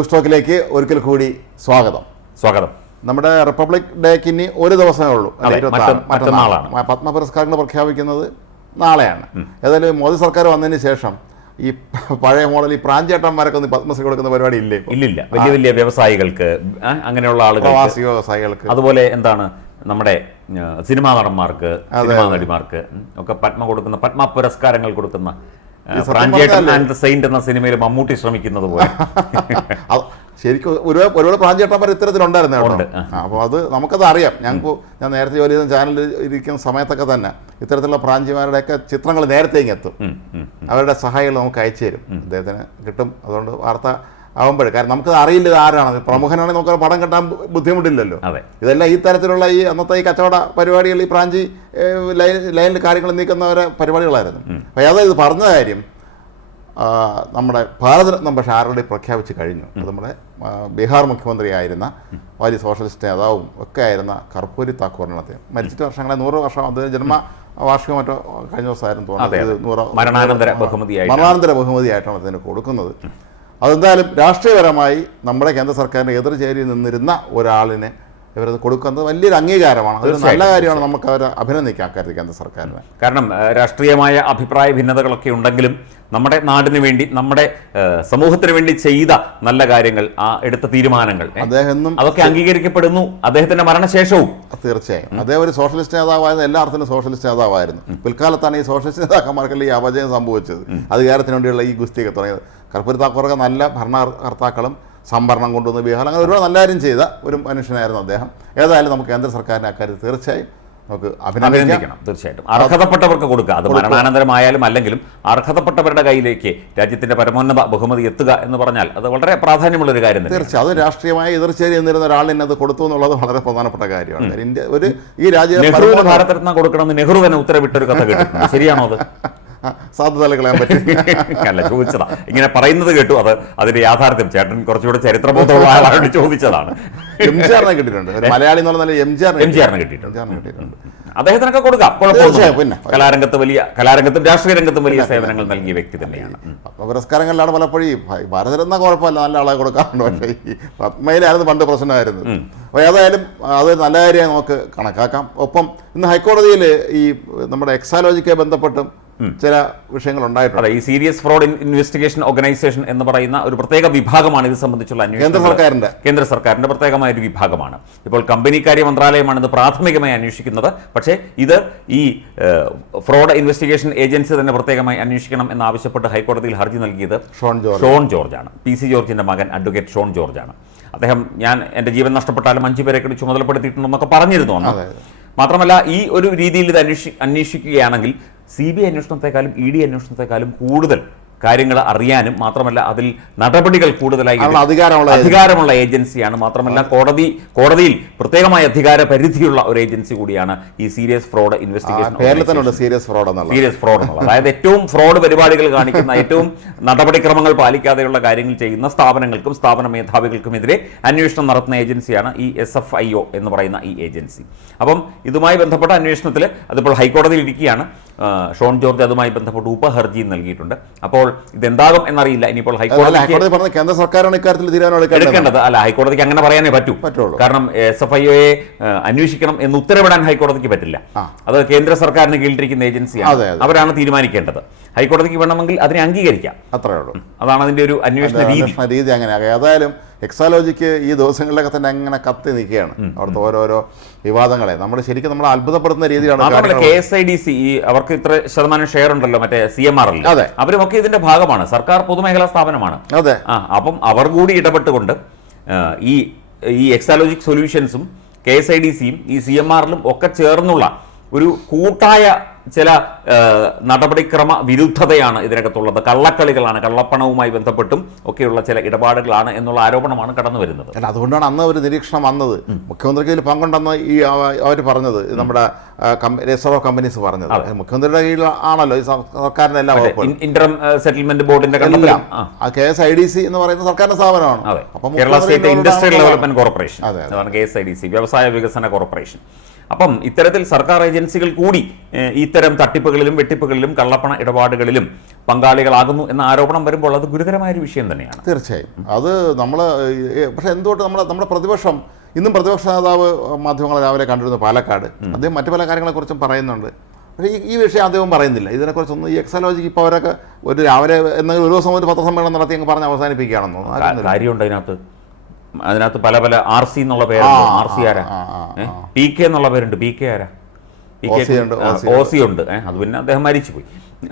News ടോക്കിലേക്ക് ഒരിക്കൽ കൂടി സ്വാഗതം. സ്വാഗതം. നമ്മുടെ റിപ്പബ്ലിക് ഡേക്ക് ഇനി ഒരു ദിവസമേ ഉള്ളൂ. മറ്റന്നാളാണ്. പത്മ പുരസ്കാരങ്ങൾ പ്രഖ്യാപിക്കുന്നത് നാളെയാണ്. ഏതായാലും മോദി സർക്കാർ വന്നതിന് ശേഷം ഈ പഴയ മോഡൽ ഈ പ്രാഞ്ചേട്ടന്മാരൊക്കെ ഒന്ന് പത്മശ്രീ കൊടുക്കുന്ന പരിപാടി ഇല്ലേ ഇല്ലില്ല. വലിയ വലിയ വ്യവസായികൾക്ക് അങ്ങനെയുള്ള ആളുകൾ പ്രവാസി വ്യവസായികൾക്ക്. അതുപോലെ എന്താണ് നമ്മുടെ സിനിമാ നടന്മാർക്ക് സിനിമാ നടിമാർക്ക് ഒക്കെ പത്മ കൊടുക്കുന്ന പത്മ പുരസ്കാരങ്ങൾ കൊടുക്കുന്ന എന്ന സിനിമയിൽ മമ്മൂട്ടി ശ്രമിക്കുന്നത് പോലെ. ശരിക്കും ഒരു ഒരുപാട് പ്രാഞ്ചേട്ടന്മാർ ഇത്തരത്തിലുണ്ടായിരുന്നു കേട്ടോ. അപ്പോൾ അത് നമുക്കത് അറിയാം. ഞങ്ങൾക്ക് ഞാൻ നേരത്തെ ജോലി ചെയ്ത ചാനലിൽ ഇരിക്കുന്ന സമയത്തൊക്കെ തന്നെ ഇത്തരത്തിലുള്ള പ്രാഞ്ചിമാരുടെയൊക്കെ ചിത്രങ്ങൾ നേരത്തെ ഇങ്ങ് എത്തും. ഉം, ഉം. അവരുടെ സഹായികൾ നമുക്ക് അയച്ചു തരും. അദ്ദേഹത്തിന് കിട്ടും. അതുകൊണ്ട് വാർത്ത ആവുമ്പോഴേ. കാരണം നമുക്കത് അറിയില്ല ഇത് ആരാണ്. പ്രമുഖനാണെങ്കിൽ നമുക്ക് പടം കിട്ടാൻ ബുദ്ധിമുട്ടില്ലല്ലോ. ഇതെല്ലാം ഈ തരത്തിലുള്ള ഈ അന്നത്തെ ഈ കച്ചവട പരിപാടികൾ ഈ പ്രാഞ്ചി ലൈൻ ലൈനിൽ കാര്യങ്ങൾ നീക്കുന്നവരെ പരിപാടികളായിരുന്നു. അപ്പോൾ അതായത് ഇത് പറഞ്ഞ കാര്യം നമ്മുടെ ഭാരതരത്നം പക്ഷേ ആരുടെ പ്രഖ്യാപിച്ച് കഴിഞ്ഞു. അത് നമ്മുടെ ബീഹാർ മുഖ്യമന്ത്രിയായിരുന്ന വലിയ സോഷ്യലിസ്റ്റ് നേതാവും ഒക്കെ ആയിരുന്ന കർപ്പൂരി താക്കൂറിനാണ് അദ്ദേഹം. മരിച്ചിട്ട് വർഷങ്ങളെ നൂറ് വർഷം അദ്ദേഹം ജന്മ വാർഷികം മറ്റോ കഴിഞ്ഞ ദിവസമായിരുന്നു തോന്നുന്നത്. നൂറ് മരണാനന്തര ബഹുമതിയായിട്ടാണ്. അദ്ദേഹം കൊടുക്കുന്നത്. അതെന്തായാലും രാഷ്ട്രീയപരമായി നമ്മുടെ കേന്ദ്ര സർക്കാരിന്റെ എതിർചേരിയിൽ നിന്നിരുന്ന ഒരാളിന് ഇവരത് കൊടുക്കുന്നത് വലിയൊരു അംഗീകാരമാണ്. അതൊരു നല്ല കാര്യമാണ് നമുക്ക് അവരെ അഭിനന്ദിക്കാം അക്കാര്യത്തിൽ കേന്ദ്ര സർക്കാരിനെ. കാരണം രാഷ്ട്രീയമായ അഭിപ്രായ ഭിന്നതകളൊക്കെ ഉണ്ടെങ്കിലും നമ്മുടെ നാടിന് വേണ്ടി നമ്മുടെ സമൂഹത്തിന് വേണ്ടി ചെയ്ത നല്ല കാര്യങ്ങൾ ആ എടുത്ത തീരുമാനങ്ങൾ അദ്ദേഹം അതൊക്കെ അംഗീകരിക്കപ്പെടുന്നു. അദ്ദേഹത്തിന്റെ മരണശേഷവും. തീർച്ചയായും. അദ്ദേഹം ഒരു സോഷ്യലിസ്റ്റ് നേതാവായിരുന്നു എല്ലാ അർത്ഥത്തിലും സോഷ്യലിസ്റ്റ് നേതാവായിരുന്നു. പിൽക്കാലത്താണ് ഈ സോഷ്യലിസ്റ്റ് നേതാക്കന്മാർക്കെല്ലാം ഈ അപജയം സംഭവിച്ചത്. അധികാരത്തിന് വേണ്ടിയുള്ള ഈ ഗുസ്തിയൊക്കെ തുടങ്ങിയത്. കർപ്പൂരി താക്കൂറൊക്കെ നല്ല ഭരണകർത്താക്കളും സംവരണം കൊണ്ടുവന്ന് ബീഹാർ അങ്ങനെ ഒരുപാട് നല്ല കാര്യം ചെയ്ത ഒരു മനുഷ്യനായിരുന്നു അദ്ദേഹം. ഏതായാലും നമുക്ക് കേന്ദ്ര സർക്കാരിനെ അക്കാര്യത്തിൽ തീർച്ചയായും നമുക്ക് അഭിനന്ദിക്കണം തീർച്ചയായിട്ടും. അർഹതപ്പെട്ടവർക്ക് കൊടുക്കുക. അത് മരണാനന്തരമായാലും അല്ലെങ്കിലും അർഹതപ്പെട്ടവരുടെ കയ്യിലേക്ക് രാജ്യത്തിന്റെ പരമോന്നത ബഹുമതി എത്തുക എന്ന് പറഞ്ഞാൽ അത് വളരെ പ്രാധാന്യമുള്ള ഒരു കാര്യം തീർച്ചയായും. അത് രാഷ്ട്രീയമായ എതിർച്ചേരി എന്നിരുന്ന ഒരാളിനെ അത് കൊടുത്തു എന്നുള്ളത് വളരെ പ്രധാനപ്പെട്ട കാര്യമാണ്. ഇന്ത്യ ഒരു ഈ രാജ്യം ഭാരതരത്ന കൊടുക്കണമെന്ന് നെഹ്റു തന്നെ ഉത്തരവിട്ടൊരു കഥ കേട്ടു ശരിയാണോ അത്? സാധ്യതകൾ കളയാൻ പറ്റും. അല്ല ചോദിച്ചതാ. ഇങ്ങനെ പറയുന്നത് കേട്ടു. അത് അതിന്റെ യാഥാർത്ഥ്യം. ചേട്ടൻ കുറച്ചുകൂടെ ചരിത്രബോധമുള്ള ആളാണ് ചോദിച്ചതാണ്. എം ജി ആറിനെ കിട്ടിയിട്ടുണ്ട് മലയാളി എന്ന് പറഞ്ഞാൽ എം ജി ആറിനെ എം ജി ആറിന് കിട്ടിയിട്ടുണ്ട്. അദ്ദേഹത്തിനൊക്കെ കൊടുക്കാം. കുഴപ്പമില്ല പിന്നെ. കലാരംഗത്ത് വലിയ കലാരംഗത്തും രാഷ്ട്രീയ രംഗത്തും വലിയ സേവനങ്ങൾ നൽകിയ വ്യക്തി തന്നെയാണ്. പുരസ്കാരങ്ങളിലാണ് പലപ്പോഴും ഭാരതരത്ന കുഴപ്പമില്ല. നല്ല ആളെ കൊടുക്കാറുണ്ട്. പക്ഷേ ഈ പത്മയിലായിരുന്നു പണ്ട് പ്രശ്നമായിരുന്നു അപ്പോൾ ഏതായാലും അത് നല്ല കാര്യമായി നമുക്ക് കണക്കാക്കാം. ഒപ്പം ഇന്ന് ഹൈക്കോടതിയിൽ ഈ നമ്മുടെ എക്സാലോജിക്കെ ബന്ധപ്പെട്ടും ചില വിഷയങ്ങൾ ഉണ്ടായിട്ടുണ്ട് ഈ സീരിയസ് ഫ്രോഡ് ഇൻവെസ്റ്റിഗേഷൻ ഓർഗനൈസേഷൻ എന്ന് പറയുന്ന ഒരു പ്രത്യേക വിഭാഗമാണ് ഇത് സംബന്ധിച്ചുള്ള കേന്ദ്ര അന്വേഷണം സർക്കാരിന്റെ കേന്ദ്ര സർക്കാരിന്റെ പ്രത്യേകമായ ഒരു വിഭാഗമാണ്. ഇപ്പോൾ കമ്പനി കാര്യ മന്ത്രാലയമാണ് ഇത് പ്രാഥമികമായി അന്വേഷിക്കുന്നത്. പക്ഷേ ഇത് ഈ ഫ്രോഡ് ഇൻവെസ്റ്റിഗേഷൻ ഏജൻസി തന്നെ പ്രത്യേകമായി അന്വേഷിക്കണം എന്നാവശ്യപ്പെട്ട് ഹൈക്കോടതിയിൽ ഹർജി നൽകിയത് ഷോൺ ജോർജ്. ഷോൺ ജോർജാണ്. പി സി ജോർജിന്റെ മകൻ അഡ്വക്കേറ്റ് ഷോൺ ജോർജാണ്. അദ്ദേഹം ഞാൻ എന്റെ ജീവൻ നഷ്ടപ്പെട്ടാലും അഞ്ചു പേരെ കൂടി ചുമതലപ്പെടുത്തിയിട്ടുണ്ടെന്നൊക്കെ പറഞ്ഞിരുന്നു അന്ന്. മാത്രമല്ല ഈ ഒരു രീതിയിൽ ഇത് അന്വേഷി അന്വേഷിക്കുകയാണെങ്കിൽ സി ബി ഐ അന്വേഷണത്തെക്കാളും ഇ ഡി അന്വേഷണത്തെക്കാളും കൂടുതൽ കാര്യങ്ങൾ അറിയാനും മാത്രമല്ല അതിൽ നടപടികൾ കൂടുതലായി അധികാരമുള്ള അധികാരമുള്ള ഏജൻസിയാണ്. മാത്രമല്ല കോടതി കോടതിയിൽ പ്രത്യേകമായ അധികാര പരിധിയുള്ള ഒരു ഏജൻസി കൂടിയാണ് ഈ serious fraud investigation serious fraud serious fraud എന്നുള്ളത്. അതായത് ഏറ്റവും ഫ്രോഡ് പരിപാടികൾ കാണിക്കുന്ന ഏറ്റവും നടപടിക്രമങ്ങൾ പാലിക്കാതെയുള്ള കാര്യങ്ങൾ ചെയ്യുന്ന സ്ഥാപനങ്ങൾക്കും സ്ഥാപന മേധാവികൾക്കുമെതിരെ അന്വേഷണം നടത്തുന്ന ഏജൻസിയാണ് ഈ എസ് എഫ് ഐ ഒ എന്ന് പറയുന്ന ഈ ഏജൻസി. അപ്പം ഇതുമായി ബന്ധപ്പെട്ട അന്വേഷണത്തിൽ അതിപ്പോൾ ഹൈക്കോടതിയിൽ ഇരിക്കുകയാണ്. ഷോൺ ജോർജ് അതുമായി ബന്ധപ്പെട്ട് ഉപഹർജിയും നൽകിയിട്ടുണ്ട്. അപ്പോൾ ഇതെന്താകും എന്നറിയില്ല. ഇനിയിപ്പോൾ ഹൈക്കോടതി പറഞ്ഞ കേന്ദ്ര സർക്കാരാണ് ഇക്കാര്യത്തിൽ തീരുമാനം എടുക്കേണ്ടത്. അല്ല ഹൈക്കോടതിക്ക് അങ്ങനെ പറയാനേ പറ്റൂ. കാരണം എസ് എഫ് ഐ ഒയെ അന്വേഷിക്കണം എന്ന് ഉത്തരവിടാൻ ഹൈക്കോടതിക്ക് പറ്റില്ല. അത് കേന്ദ്ര സർക്കാരിന് കീഴിലിരിക്കുന്ന ഏജൻസിയാണ്. അവരാണ് തീരുമാനിക്കേണ്ടത്. ഹൈക്കോടതിക്ക് വേണമെങ്കിൽ അതിനെ അംഗീകരിക്കാം. അത്രേ ഉള്ളൂ. അതാണ് അതിന്റെ ഒരു അന്വേഷണ രീതി. അങ്ങനെയാണ് ഏതായാലും എക്സാലോജിക്ക് ഈ ദിവസങ്ങളിലൊക്കെ തന്നെ അങ്ങനെ കത്തി നിൽക്കുകയാണ്. അവിടുത്തെ ഓരോരോ വിവാദങ്ങളെ. നമ്മൾ ശരിക്കും നമ്മൾ അത്ഭുതപ്പെടുത്തുന്ന രീതിയിലാണ് K S I D C ഈ അവർക്ക് ഇത്ര ശതമാനം ഷെയർ ഉണ്ടല്ലോ മറ്റേ സി എം ആർ അതെ. അവരുമൊക്കെ ഇതിന്റെ ഭാഗമാണ്. സർക്കാർ പൊതുമേഖലാ സ്ഥാപനമാണ്. അതെ. അപ്പം അവർ കൂടി ഇടപെട്ടുകൊണ്ട് ഈ ഈ എക്സാലോജിക് സൊല്യൂഷൻസും കെ എസ് ഐ ഡി സിയും ഈ സി എം ആറിലും ഒക്കെ ചേർന്നുള്ള ഒരു കൂട്ടായ ചില നടപടിക്രമ വിരുദ്ധതയാണ് ഇതിനകത്തുള്ളത്. കള്ളക്കളികളാണ് കള്ളപ്പണവുമായി ബന്ധപ്പെട്ടും ഒക്കെയുള്ള ചില ഇടപാടുകളാണ് എന്നുള്ള ആരോപണമാണ് കടന്നു വരുന്നത്. അല്ല അതുകൊണ്ടാണ് അന്ന് ഒരു നിരീക്ഷണം വന്നത്. മുഖ്യമന്ത്രിക്ക് ഇതിൽ പങ്കുണ്ടെന്ന് ഈ അവർ പറഞ്ഞത്. നമ്മുടെ രജിസ്റ്റർ ഓഫ് കമ്പനീസ് പറഞ്ഞത്. മുഖ്യമന്ത്രിയുടെ കീഴിൽ ആണല്ലോ ഈ സർ- സർക്കാരിന്റെ എല്ലാ ഇന്റർ സെറ്റിൽമെന്റ് ബോർഡിന്റെ എല്ലാം. K S I D C എന്ന് പറയുന്ന സർക്കാരിന്റെ സ്ഥാപനമാണ്. Kerala state industrial development corporation. അതെ, അതെ. അതാണ് K S I D C വ്യവസായ വികസന കോർപ്പറേഷൻ. അപ്പം ഇത്തരത്തിൽ സർക്കാർ ഏജൻസികൾ കൂടി ഇത്തരം തട്ടിപ്പുകളിലും വെട്ടിപ്പുകളിലും കള്ളപ്പണ ഇടപാടുകളിലും പങ്കാളികളാകുന്നു എന്ന ആരോപണം വരുമ്പോൾ അത് ഗുരുതരമായ ഒരു വിഷയം തന്നെയാണ്. തീർച്ചയായും. അത് നമ്മൾ പക്ഷേ എന്തുകൊണ്ട് നമ്മൾ നമ്മുടെ പ്രതിപക്ഷം ഇന്നും പ്രതിപക്ഷ നേതാവ് മാധ്യമങ്ങൾ രാവിലെ കണ്ടിരുന്നു പാലക്കാട്. അദ്ദേഹം മറ്റു പല കാര്യങ്ങളെക്കുറിച്ചും പറയുന്നുണ്ട്. പക്ഷേ ഈ ഈ വിഷയം അദ്ദേഹം പറയുന്നില്ല. ഇതിനെക്കുറിച്ചൊന്നും ഈ എക്സാലോജിക്ക് ഇപ്പോൾ അവരൊക്കെ ഒരു രാവിലെ എന്തെങ്കിലും ഒരു ദിവസം ഒരു പത്രസമ്മേളനം നടത്തി അങ്ങ് പറഞ്ഞ് അവസാനിപ്പിക്കുകയാണെന്നോ. കാര്യമുണ്ട് അതിനകത്ത് അതിനകത്ത് പല പല ആർ സി എന്നുള്ള പേരുണ്ട്. ആർ സി ആരാ. പി കെ എന്നുള്ള പേരുണ്ട്. പി കെ ആരാ? പി കെ ഒ സി ഉണ്ട് അത് പിന്നെ അദ്ദേഹം മരിച്ചു പോയി.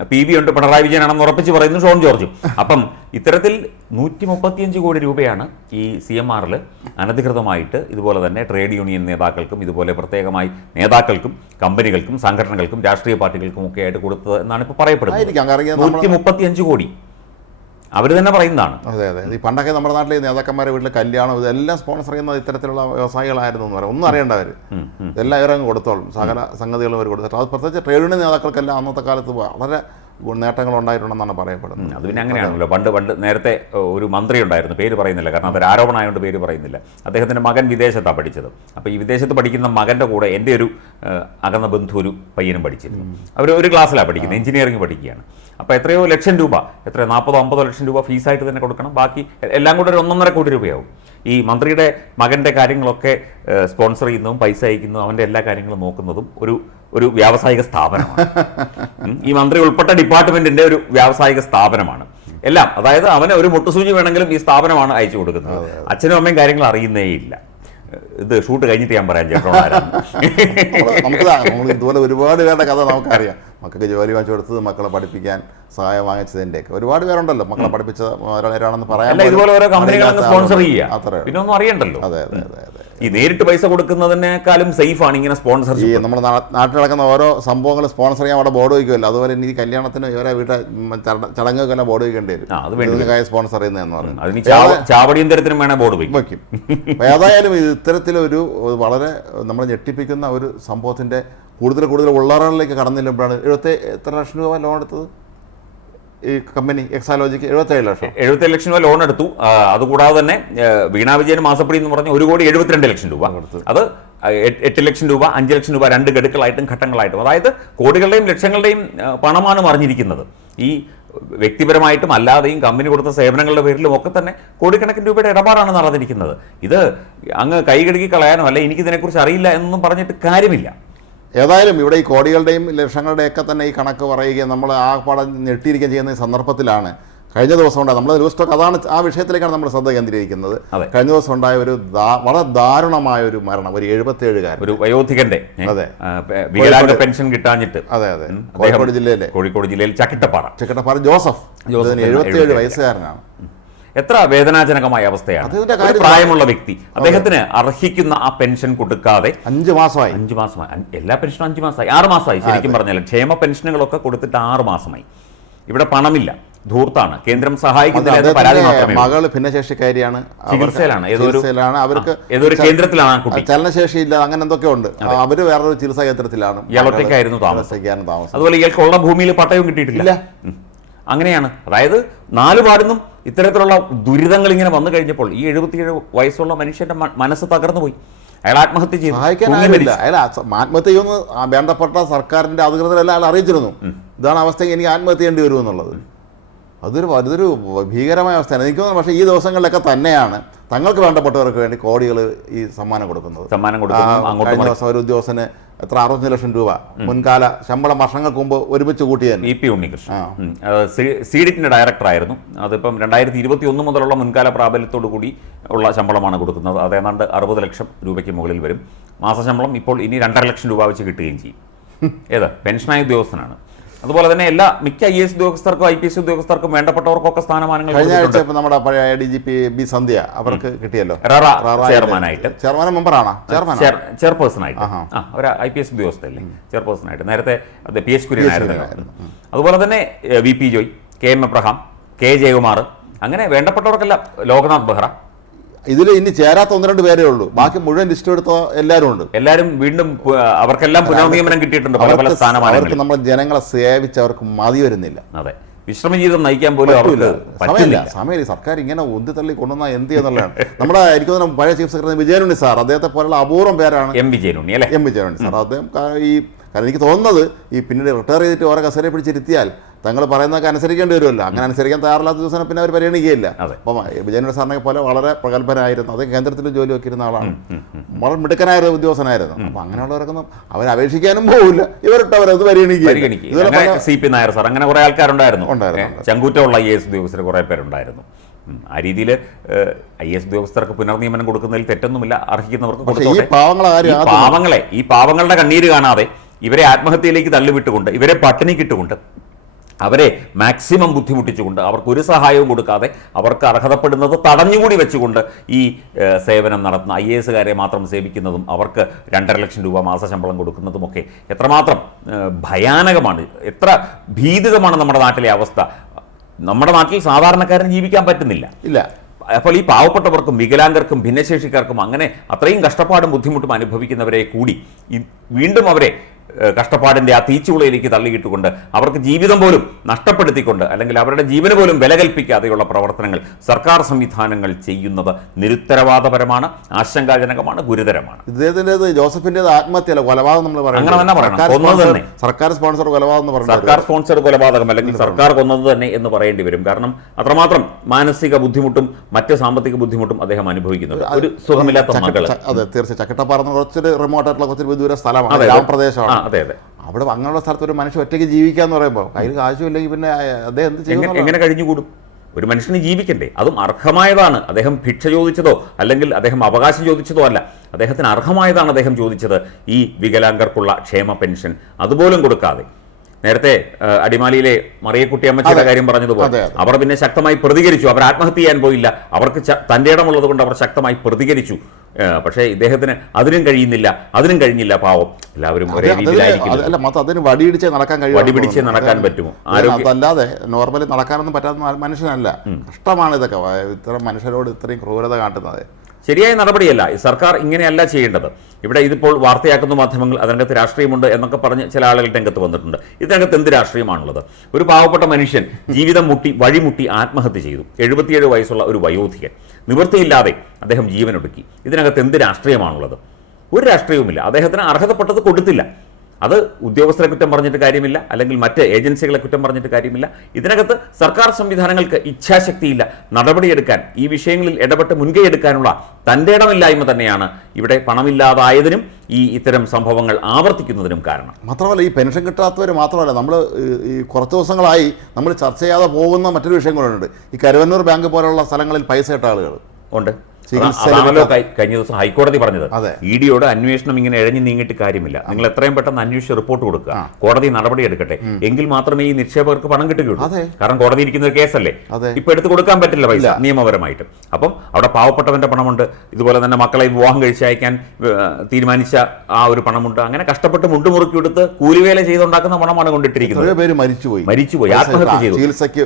പി വി ഉണ്ട് പിണറായി വിജയനാണെന്ന് ഉറപ്പിച്ച് പറയുന്നു ഷോൺ ജോർജും. അപ്പം ഇത്തരത്തിൽ നൂറ്റി മുപ്പത്തിയഞ്ച് കോടി രൂപയാണ് ഈ സി എം ആറിൽ അനധികൃതമായിട്ട് ഇതുപോലെ തന്നെ ട്രേഡ് യൂണിയൻ നേതാക്കൾക്കും ഇതുപോലെ പ്രത്യേകമായി നേതാക്കൾക്കും കമ്പനികൾക്കും സംഘടനകൾക്കും രാഷ്ട്രീയ പാർട്ടികൾക്കും ഒക്കെ ആയിട്ട് കൊടുത്തത് എന്നാണ് ഇപ്പോൾ പറയപ്പെടുന്നത്. നൂറ്റി മുപ്പത്തിയഞ്ച് കോടി. അവർ തന്നെ പറയുന്നതാണ്. അതെ അതെ. ഈ പണ്ടൊക്കെ നമ്മുടെ നാട്ടിലെ നേതാക്കന്മാരെ വീട്ടിൽ കല്യാണം ഇതെല്ലാം സ്പോൺസർ ചെയ്യുന്നത് ഇത്തരത്തിലുള്ള വ്യവസായികളായിരുന്നു എന്ന് പറയാം. ഒന്നും അറിയേണ്ടവർ ഇതെല്ലാം ഇവരങ്ങ് കൊടുത്തോളും. സകല സംഗതികളും അവർ കൊടുത്തിട്ട്. അത് പ്രത്യേകിച്ച് ട്രേഡ് യൂണിയൻ നേതാക്കൾക്കെല്ലാം അന്നത്തെ കാലത്ത് വളരെ നേട്ടങ്ങൾ ഉണ്ടായിട്ടുണ്ടെന്നാണ് പറയപ്പെടുന്നത് അത് പിന്നെ അങ്ങനെയാണല്ലോ. പണ്ട് പണ്ട് നേരത്തെ ഒരു മന്ത്രി ഉണ്ടായിരുന്നു പേര് പറയുന്നില്ല. കാരണം അവർ ആരോപണമായതുകൊണ്ട് പേര് പറയുന്നില്ല. അദ്ദേഹത്തിന്റെ മകൻ വിദേശത്താണ് പഠിച്ചത്. അപ്പോൾ ഈ വിദേശത്ത് പഠിക്കുന്ന മകന്റെ കൂടെ എന്റെ ഒരു അകന്ന ബന്ധു ഒരു പയ്യനും പഠിച്ചിരുന്നു. അവർ ഒരു ക്ലാസ്സിലാണ് പഠിക്കുന്നത് എഞ്ചിനീയറിംഗ് പഠിക്കുകയാണ്. അപ്പോൾ എത്രയോ ലക്ഷം രൂപ എത്ര നാൽപ്പതോ അമ്പതോ ലക്ഷം രൂപ ഫീസായിട്ട് തന്നെ കൊടുക്കണം. ബാക്കി എല്ലാം കൂടെ ഒരു ഒന്നൊന്നര കോടി രൂപയാവും. ഈ മന്ത്രിയുടെ മകന്റെ കാര്യങ്ങളൊക്കെ സ്പോൺസർ ചെയ്യുന്നതും പൈസ അയക്കുന്നതും അവന്റെ എല്ലാ കാര്യങ്ങളും നോക്കുന്നതും ഒരു ഒരു വ്യാവസായിക സ്ഥാപനമാണ്. ഈ മന്ത്രി ഉൾപ്പെട്ട ഡിപ്പാർട്ട്മെന്റിന്റെ ഒരു വ്യാവസായിക സ്ഥാപനമാണ്. എല്ലാം അതായത് അവന് ഒരു മുട്ടുസൂചി വേണമെങ്കിലും ഈ സ്ഥാപനമാണ് അയച്ചു കൊടുക്കുന്നത്. അച്ഛനും അമ്മയും കാര്യങ്ങൾ അറിയുന്നേയില്ല. ഇത് ഷൂട്ട് കഴിഞ്ഞിട്ട് ഞാൻ പറയാം ചേട്ടോ നമുക്ക് ഇതുപോലെ ഒരുപാട് പേരുടെ കഥ നമുക്കറിയാം. മക്കൾക്ക് ജോലി വാങ്ങിച്ചു കൊടുത്തത് മക്കളെ പഠിപ്പിക്കാൻ സഹായം വാങ്ങിച്ചതിന്റെയൊക്കെ ഒരുപാട് പേരുണ്ടല്ലോ മക്കളെ പഠിപ്പിച്ച ഒരാളാണെന്ന് പറയാൻ ഇതുപോലെ ഓരോ കമ്പനികൾ സ്പോൺസർ. ചെയ്യുക. പിന്നെ ഒന്നും അറിയണ്ടല്ലോ. അതെ അതെ അതെ അതെ. ഈ നേരിട്ട് പൈസ കൊടുക്കുന്നതിനേക്കാളും സേഫ് ആണ് ഇങ്ങനെ ഈ സ്പോൺസർഷിപ്പ് നമ്മുടെ നാട്ടിൽ നടക്കുന്ന ഓരോ സംഭവങ്ങൾ സ്പോൺസർ ചെയ്യാൻ അവിടെ ബോർഡ് വയ്ക്കുമല്ലോ. അതുപോലെ ഇനി ഈ കല്യാണത്തിന് ഇവരെ വീട്ടിൽ ചടങ്ങുകൾക്കെല്ലാം ബോർഡ് വയ്ക്കേണ്ടി വരും. സ്പോൺസർ ചെയ്യുന്നതെന്ന് പറഞ്ഞു ചാവടിയും തരത്തിനും വേണേൽ ബോർഡ് വയ്ക്കും. ഏതായാലും ഇത് ഇത്തരത്തിലൊരു വളരെ നമ്മൾ ഞെട്ടിപ്പിക്കുന്ന ഒരു സംഭവത്തിന്റെ കൂടുതൽ കൂടുതൽ ഉള്ളറുകളിലേക്ക് കടന്നില്ലുമ്പോഴാണ് എഴുപത്തി എത്ര ലക്ഷം രൂപ ലോൺ എടുത്തത്? ഈ കമ്പനി എക്സാലോജിക്ക് എഴുപത്തേഴ് ലക്ഷം. എഴുപത്തേഴ് ലക്ഷം രൂപ ലോൺ എടുത്തു. അതുകൂടാതെ തന്നെ വീണാ വിജയൻ മാസപ്പടി എന്ന് പറഞ്ഞ ഒരു കോടി എഴുപത്തിരണ്ട് ലക്ഷം രൂപ. അത് എട്ട് ലക്ഷം രൂപ അഞ്ച് ലക്ഷം രൂപ രണ്ട് ഗഡുക്കളായിട്ടും ഘട്ടങ്ങളായിട്ടും. അതായത് കോടികളുടെയും ലക്ഷങ്ങളുടെയും പണമാണ് മറിഞ്ഞിരിക്കുന്നത്. ഈ വ്യക്തിപരമായിട്ടും അല്ലാതെയും കമ്പനി കൊടുത്ത സേവനങ്ങളുടെ പേരിലും ഒക്കെ തന്നെ കോടിക്കണക്കിന് രൂപയുടെ ഇടപാടാണ് നടന്നിരിക്കുന്നത്. ഇത് അങ്ങ് കൈകഴുകി കളയാനോ അല്ലെ എനിക്കിതിനെക്കുറിച്ച് അറിയില്ല എന്നൊന്നും പറഞ്ഞിട്ട് കാര്യമില്ല. ഏതായാലും ഇവിടെ ഈ കോടികളുടെയും ലക്ഷങ്ങളുടെയൊക്കെ തന്നെ ഈ കണക്ക് പറയുകയും നമ്മൾ ആ പാടം ഞെട്ടിയിരിക്കുകയും ചെയ്യുന്ന സന്ദർഭത്തിലാണ്. കഴിഞ്ഞ ദിവസം ഉണ്ടായ നമ്മുടെ ന്യൂസ് ടോക്ക് അതാണ് ആ വിഷയത്തിലേക്കാണ് നമ്മൾ ശ്രദ്ധ കേന്ദ്രീകരിക്കുന്നത്. കഴിഞ്ഞ ദിവസം ഉണ്ടായ ഒരു വളരെ ദാരുണമായ ഒരു മരണം ഒരു എഴുപത്തിയേഴുകാരൻ. ഒരു വയോധികന്റെ അതെ. വികലാംഗ പെൻഷൻ കിട്ടാഞ്ഞിട്ട്. അതെ അതെ. കോഴിക്കോട് ജില്ലയിലെ. കോഴിക്കോട് ജില്ലയിൽ ചക്കിട്ടപ്പാറ. ചക്കിട്ടപ്പാറ ജോസഫ്. ജോസഫ് എഴുപത്തിയേഴ് 77 വയസ്സുകാരനാണ്. എത്ര വേദനാജനകമായ അവസ്ഥയാണ്. പ്രായമുള്ള വ്യക്തി. അദ്ദേഹത്തിന് അർഹിക്കുന്ന ആ പെൻഷൻ കൊടുക്കാതെ അഞ്ചു മാസമായി. അഞ്ചു മാസമായി. എല്ലാ പെൻഷനും അഞ്ചു മാസമായി. ആറ് മാസമായി ശരിക്കും പറഞ്ഞാൽ ക്ഷേമ പെൻഷനുകളൊക്കെ കൊടുത്തിട്ട് ആറ് മാസമായി. ഇവിടെ പണമില്ല. ധൂർത്താണ്. കേന്ദ്രം സഹായിക്കുന്നില്ല ഉള്ളൂ. മകൾ ഭിന്നശേഷിക്കാരിയാണ്. ചികിത്സയിലാണ്. അവർക്ക് ഏതൊരു കേന്ദ്രത്തിലാണ് ചലനശേഷി ഇല്ല അങ്ങനെ എന്തൊക്കെ ഉണ്ട്? അവർ വേറൊരു ചികിത്സാ കേന്ദ്രത്തിലാണ് ഇയാളൊറ്റയ്ക്കായിരുന്നു താമസിക്കാനും താമസം. അതുപോലെ ഇയാൾക്കുള്ള ഭൂമിയിൽ പട്ടയവും കിട്ടിയിട്ടില്ല. അങ്ങനെയാണ്. അതായത് നാല് പാടുന്നും ഇത്തരത്തിലുള്ള ദുരിതങ്ങൾ ഇങ്ങനെ വന്നു കഴിഞ്ഞപ്പോൾ ഈ എഴുപത്തിയേഴ് വയസ്സുള്ള മനുഷ്യന്റെ മനസ്സ് തകർന്നു പോയി. അയാൾ ആത്മഹത്യ ചെയ്തു. അയാൾ ആത്മഹത്യ ചെയ്യുമെന്ന് വേണ്ടപ്പെട്ട സർക്കാരിന്റെ അധികൃതരെല്ലാം അയാൾ അറിയിച്ചിരുന്നു. ഇതാണ് അവസ്ഥ എനിക്ക് ആത്മഹത്യ ചെയ്യേണ്ടി വരും എന്നുള്ളത്. അതൊരു അതൊരു ഭീകരമായ അവസ്ഥയാണ്. എനിക്ക് തോന്നുന്നു പക്ഷേ ഈ ദിവസങ്ങളിലൊക്കെ തന്നെയാണ് തങ്ങൾക്ക് വേണ്ടപ്പെട്ടവർക്ക് വേണ്ടി കോടികൾ ഈ സമ്മാനം കൊടുക്കുന്നത്. സമ്മാനം കൊടുക്കുന്നത് ഒരു ഉദ്യോഗസ്ഥന് എത്ര അറുപത്തഞ്ച് ലക്ഷം രൂപ. മുൻകാല ശമ്പളം വർഷങ്ങൾക്ക് മുമ്പ് ഒരുമിച്ച് കൂട്ടിയത് ഇ പി ഉണ്ണികൃഷ്ണൻ. ഉം. അത് സി- സീഡിറ്റിന്റെ ഡയറക്ടറായിരുന്നു. അതിപ്പം രണ്ടായിരത്തി ഇരുപത്തി ഒന്ന് മുതലുള്ള മുൻകാല പ്രാബല്യത്തോടു കൂടി ഉള്ള ശമ്പളമാണ് കൊടുക്കുന്നത്. അതേതാണ്ട് അറുപത് ലക്ഷം രൂപയ്ക്ക് മുകളിൽ വരും. മാസശമ്പളം ഇപ്പോൾ ഇനി രണ്ടര ലക്ഷം രൂപ വെച്ച് കിട്ടുകയും ചെയ്യും. ഏതാ? പെൻഷനായ ഉദ്യോഗസ്ഥനാണ്. അതുപോലെ തന്നെ എല്ലാ മിക്ക ഐ എസ് ഉദ്യോഗസ്ഥർക്കും ഐ പി എസ് ഉദ്യോഗസ്ഥർക്കും വേണ്ടപ്പെട്ടവർക്കൊക്കെ സ്ഥാനമാനങ്ങൾ കഴിഞ്ഞ ആഴ്ച നമ്മുടെ പഴയ D G P B Sandhya അവർക്ക് കിട്ടിയല്ലോ. ചെയർമാനായിട്ട്. ചെയർമാൻ മെമ്പറാണോ? ചെയർമാൻ ചെയർപേഴ്സൺ ആയിട്ട്. ആ ഒരു ഐ പി എസ് ഉദ്യോഗസ്ഥല്ലേ? ചെയർപേഴ്സണായിട്ട്. നേരത്തെ അത് പി എച്ച് കുര്യനായിരുന്നു അതുപോലെ തന്നെ V P Joy K M Abraham K Jayakumar അങ്ങനെ വേണ്ടപ്പെട്ടവർക്കെല്ലാം ലോക്നാഥ് ബെഹ്റ ഇതിൽ ഇനി ചേരാത്ത ഒന്ന് രണ്ട് പേരേ ഉള്ളൂ. ബാക്കി മുഴുവൻ ലിസ്റ്റ് എടുത്ത എല്ലാവരും ഉണ്ട്. എല്ലാവരും വീണ്ടും അവർക്കെല്ലാം പുനർനിയമനം കിട്ടിയിട്ടുണ്ട് പല പല അവർക്ക് നമ്മൾ ജനങ്ങളെ സേവിച്ച് അവർക്ക് മതി വരുന്നില്ല. അതെ. വിശ്രമ ജീവിതം നയിക്കാൻ പോലും സമയമില്ല. സമയമില്ല. സർക്കാർ ഇങ്ങനെ ഉന്തി തള്ളി കൊണ്ടുവന്ന എന്ത് ചെയ്യുന്നുള്ളതാണ്. നമ്മുടെ എനിക്ക് തോന്നുന്നു പഴയ ചീഫ് സെക്രട്ടറി വിജയനുണ്ണി സാർ അദ്ദേഹത്തെ പോലുള്ള അപൂർവം പേരാണ് എം. വിജയനുണ്ണി അല്ലെ? എം. വിജയനുണ്ണി സാർ. അദ്ദേഹം ഈ കാരണം എനിക്ക് തോന്നുന്നത് ഈ പിന്നീട് റിട്ടയർ ചെയ്തിട്ട് ഓരോ കസേരയെ പിടിച്ചിരുത്തിയാൽ തങ്ങൾ പറയുന്നതൊക്കെ അനുസരിക്കേണ്ടി വരുമല്ലോ. അങ്ങനെ അനുസരിക്കാൻ തയ്യാറില്ലാത്ത ദിവസം പിന്നെ അവർ പരിഗണിക്കുകയില്ല. അപ്പം വിജയനഗര സാറിനെ പോലെ വളരെ പ്രഗത്ഭനായിരുന്നു. അത് കേന്ദ്രത്തിൽ ജോലി വെക്കിരുന്ന ആളാണ്. വളരെ മിടുക്കനായ ഉദ്യോഗസ്ഥനായിരുന്നു. അപ്പം അങ്ങനെയുള്ളവർക്കൊന്നും അവർ അപേക്ഷിക്കാനും പോകില്ല ഇവരിട്ട് അവരത് പരിഗണിക്കുക പരിഗണിക്കുക ഇതുപോലെ സി പി നായർ സാർ അങ്ങനെ കുറേ ആൾക്കാരുണ്ടായിരുന്നു. ഉണ്ടായിരുന്നു, ഏ, ചങ്കൂറ്റമുള്ള ഐ എസ് ഉദ്യോഗസ്ഥർ കുറെ പേരുണ്ടായിരുന്നു. ഉം. ആ രീതിയിൽ ഐ എസ് ഉദ്യോഗസ്ഥർക്ക് പുനർനിയമനം കൊടുക്കുന്നതിൽ തെറ്റൊന്നുമില്ല. അർഹിക്കുന്നവർക്ക് പാവങ്ങളെ ഈ പാവങ്ങളുടെ കണ്ണീര് കാണാതെ ഇവരെ ആത്മഹത്യയിലേക്ക് തള്ളിവിട്ടുകൊണ്ട് ഇവരെ പട്ടിണിക്കിട്ടുകൊണ്ട് അവരെ മാക്സിമം ബുദ്ധിമുട്ടിച്ചുകൊണ്ട് അവർക്ക് ഒരു സഹായവും കൊടുക്കാതെ അവർക്ക് അർഹതപ്പെടുന്നത് തടഞ്ഞുകൂടി വെച്ചുകൊണ്ട് ഈ സേവനം നടത്തുന്ന ഐ എ എസുകാരെ മാത്രം സേവിക്കുന്നതും അവർക്ക് രണ്ടര ലക്ഷം രൂപ മാസശമ്പളം കൊടുക്കുന്നതുമൊക്കെ എത്രമാത്രം ഭയാനകമാണ്. എത്ര ഭീതികമാണ് നമ്മുടെ നാട്ടിലെ അവസ്ഥ. നമ്മുടെ നാട്ടിൽ സാധാരണക്കാരന് ജീവിക്കാൻ പറ്റുന്നില്ല. ഇല്ല. അപ്പോൾ ഈ പാവപ്പെട്ടവർക്കും വികലാംഗർക്കും ഭിന്നശേഷിക്കാർക്കും അങ്ങനെ അത്രയും കഷ്ടപ്പാടും ബുദ്ധിമുട്ടും അനുഭവിക്കുന്നവരെ കൂടി വീണ്ടും അവരെ ഏഹ്, കഷ്ടപ്പാടിന്റെ ആ തീച്ചുളയിലേക്ക് തള്ളിയിട്ടുകൊണ്ട് അവർക്ക് ജീവിതം പോലും നഷ്ടപ്പെടുത്തിക്കൊണ്ട് അല്ലെങ്കിൽ അവരുടെ ജീവന് പോലും വില കൽപ്പിക്കാതെയുള്ള പ്രവർത്തനങ്ങൾ സർക്കാർ സംവിധാനങ്ങൾ ചെയ്യുന്നത് നിരുത്തരവാദപരമാണ് ആശങ്കാജനകമാണ് ഗുരുതരമാണ്. ഇദ്ദേഹത്തിന്റെത് ജോസഫിന്റെത് ആത്മഹത്യയല്ല കൊലപാതകം നമ്മൾ അങ്ങനെ തന്നെ പറയണം. സർക്കാർ കൊന്നത് തന്നെ. സർക്കാർ സ്പോൺസർ കൊലപാതകം എന്ന് പറയുന്നത് സർക്കാർ സ്പോൺസർ കൊലപാതകം അല്ലെങ്കിൽ സർക്കാർ കൊന്നത് തന്നെ എന്ന് പറയേണ്ടി വരും. കാരണം അത്രമാത്രം മാനസിക ബുദ്ധിമുട്ടും മറ്റ് സാമ്പത്തിക ബുദ്ധിമുട്ടും അദ്ദേഹം അനുഭവിക്കുന്നത്. ഒരു സുഖമില്ലാത്ത ചക്ക- അതെ തീർച്ചയായും. ചക്കട്ടപ്പാറ കുറച്ചൊരു റിമോട്ട് ആയിട്ടുള്ള കുറച്ചൊരു വിദൂര സ്ഥലമാണ്. ഗ്രാമപ്രദേശമാണ്. അതെ അതെ. അവിടെ അങ്ങനെയുള്ള സ്ഥലത്ത് ഒരു മനുഷ്യൻ ഒറ്റയ്ക്ക് ജീവിക്കുക എന്ന് പറയുമ്പോൾ കയ്യിൽ കാശും ഇല്ലെങ്കിൽ പിന്നെ അദ്ദേഹം എന്ത് എങ്ങനെ ചെയ്യുന്നു എങ്ങനെ കഴിഞ്ഞുകൂടും? ഒരു മനുഷ്യന് ജീവിക്കണ്ടേ? അതും അർഹമായതാണ്. അദ്ദേഹം ഭിക്ഷ ചോദിച്ചതോ അല്ലെങ്കിൽ അദ്ദേഹം അവകാശം ചോദിച്ചതോ അല്ല. അദ്ദേഹത്തിന് അർഹമായതാണ് അദ്ദേഹം ചോദിച്ചത്. ഈ വികലാംഗർക്കുള്ള ക്ഷേമ പെൻഷൻ അതുപോലും കൊടുക്കാതെ. നേരത്തെ അടിമാലിയിലെ മറിയക്കുട്ടി അമ്മച്ചിയുടെ കാര്യം പറഞ്ഞതുപോലെ. അവർ പിന്നെ ശക്തമായി പ്രതികരിച്ചു. അവർ ആത്മഹത്യ ചെയ്യാൻ പോയില്ല. അവർക്ക് തന്റെ ഇടമുള്ളത് കൊണ്ട് അവർ ശക്തമായി പ്രതികരിച്ചു. പക്ഷേ ഇദ്ദേഹത്തിന് അതിനും കഴിയുന്നില്ല. അതിനും കഴിഞ്ഞില്ല പാവം. എല്ലാവരും ഒരേ രീതിയിലായിരിക്കും അല്ല മൊത്തം അതിന് വടിയിടിച്ചേ നടക്കാൻ കഴിയും വടിപിടിച്ച് നടക്കാൻ പറ്റുമോ? അതല്ലാതെ നോർമലി നടക്കാനൊന്നും പറ്റാത്ത മനുഷ്യനല്ല. കഷ്ടമാണ് ഇതൊക്കെ. ഇത്ര ഇത്തരം മനുഷ്യരോട് ഇത്രയും ക്രൂരത കാട്ടുന്നത്. ശരിയായ നടപടിയല്ല. സർക്കാർ ഇങ്ങനെയല്ല ചെയ്യേണ്ടത്. ഇവിടെ ഇതിപ്പോൾ വാർത്തയാക്കുന്ന മാധ്യമങ്ങൾ അതിനകത്ത് രാഷ്ട്രീയമുണ്ട് എന്നൊക്കെ പറഞ്ഞ് ചില ആളുകൾ രംഗത്ത് വന്നിട്ടുണ്ട്. ഇതിനകത്ത് എന്ത് രാഷ്ട്രീയമാണുള്ളത്? ഒരു പാവപ്പെട്ട മനുഷ്യൻ ജീവിതം മുട്ടി വഴിമുട്ടി ആത്മഹത്യ ചെയ്തു. എഴുപത്തിയേഴ് വയസ്സുള്ള ഒരു വയോധികൻ. നിവൃത്തിയില്ലാതെ അദ്ദേഹം ജീവനൊടുക്കി. ഇതിനകത്ത് എന്ത് രാഷ്ട്രീയമാണുള്ളത്? ഒരു രാഷ്ട്രീയവുമില്ല. അദ്ദേഹത്തിന് അർഹതപ്പെട്ടത് കൊടുത്തില്ല. അത് ഉദ്യോഗസ്ഥരെ കുറ്റം പറഞ്ഞിട്ട് കാര്യമില്ല അല്ലെങ്കിൽ മറ്റ് ഏജൻസികളെ കുറ്റം പറഞ്ഞിട്ട് കാര്യമില്ല. ഇതിനകത്ത് സർക്കാർ സംവിധാനങ്ങൾക്ക് ഇച്ഛാശക്തിയില്ല. നടപടിയെടുക്കാൻ ഈ വിഷയങ്ങളിൽ ഇടപെട്ട് മുൻകൈ എടുക്കാനുള്ള തന്റെ ഇടമില്ലായ്മ തന്നെയാണ് ഇവിടെ പണമില്ലാതായതിനും ഈ ഇത്തരം സംഭവങ്ങൾ ആവർത്തിക്കുന്നതിനും കാരണം. മാത്രമല്ല ഈ പെൻഷൻ കിട്ടാത്തവർ മാത്രമല്ല നമ്മൾ ഈ കുറച്ച് ദിവസങ്ങളായി നമ്മൾ ചർച്ച ചെയ്യാതെ പോകുന്ന മറ്റൊരു വിഷയം കൂടെ ഈ കരുവന്നൂർ ബാങ്ക് പോലുള്ള സ്ഥലങ്ങളിൽ പൈസ ഇട്ട ആളുകൾ ഉണ്ട്. അതാണല്ലോ കഴിഞ്ഞ ദിവസം ഹൈക്കോടതി പറഞ്ഞത്. ഇ ഡിയോട് അന്വേഷണം ഇങ്ങനെ എഴഞ്ഞു നീങ്ങിട്ട് കാര്യമില്ല. നിങ്ങൾ എത്രയും പെട്ടെന്ന് അന്വേഷിച്ച് റിപ്പോർട്ട് കൊടുക്കുക. കോടതി നടപടി എടുക്കട്ടെ. എങ്കിൽ മാത്രമേ ഈ നിക്ഷേപകർക്ക് പണം കിട്ടുകയുള്ളൂ. കാരണം കോടതി ഇരിക്കുന്ന ഒരു കേസല്ലേ? ഇപ്പൊ എടുത്തു കൊടുക്കാൻ പറ്റില്ല പൈസ നിയമപരമായിട്ട്. അപ്പം അവിടെ പാവപ്പെട്ടവന്റെ പണമുണ്ട്. ഇതുപോലെ തന്നെ മക്കളെ വിവാഹം കഴിച്ചയക്കാൻ തീരുമാനിച്ച ആ ഒരു പണമുണ്ട്. അങ്ങനെ കഷ്ടപ്പെട്ട് മുണ്ടുമുറുക്കി എടുത്ത് കൂലിവേല ചെയ്തുണ്ടാക്കുന്ന പണമാണ് കൊണ്ടിട്ടിരിക്കുന്നത്. പേര് മരിച്ചുപോയി. മരിച്ചുപോയി, ആത്മഹത്യ ചെയ്തു. ചികിത്സയ്ക്ക്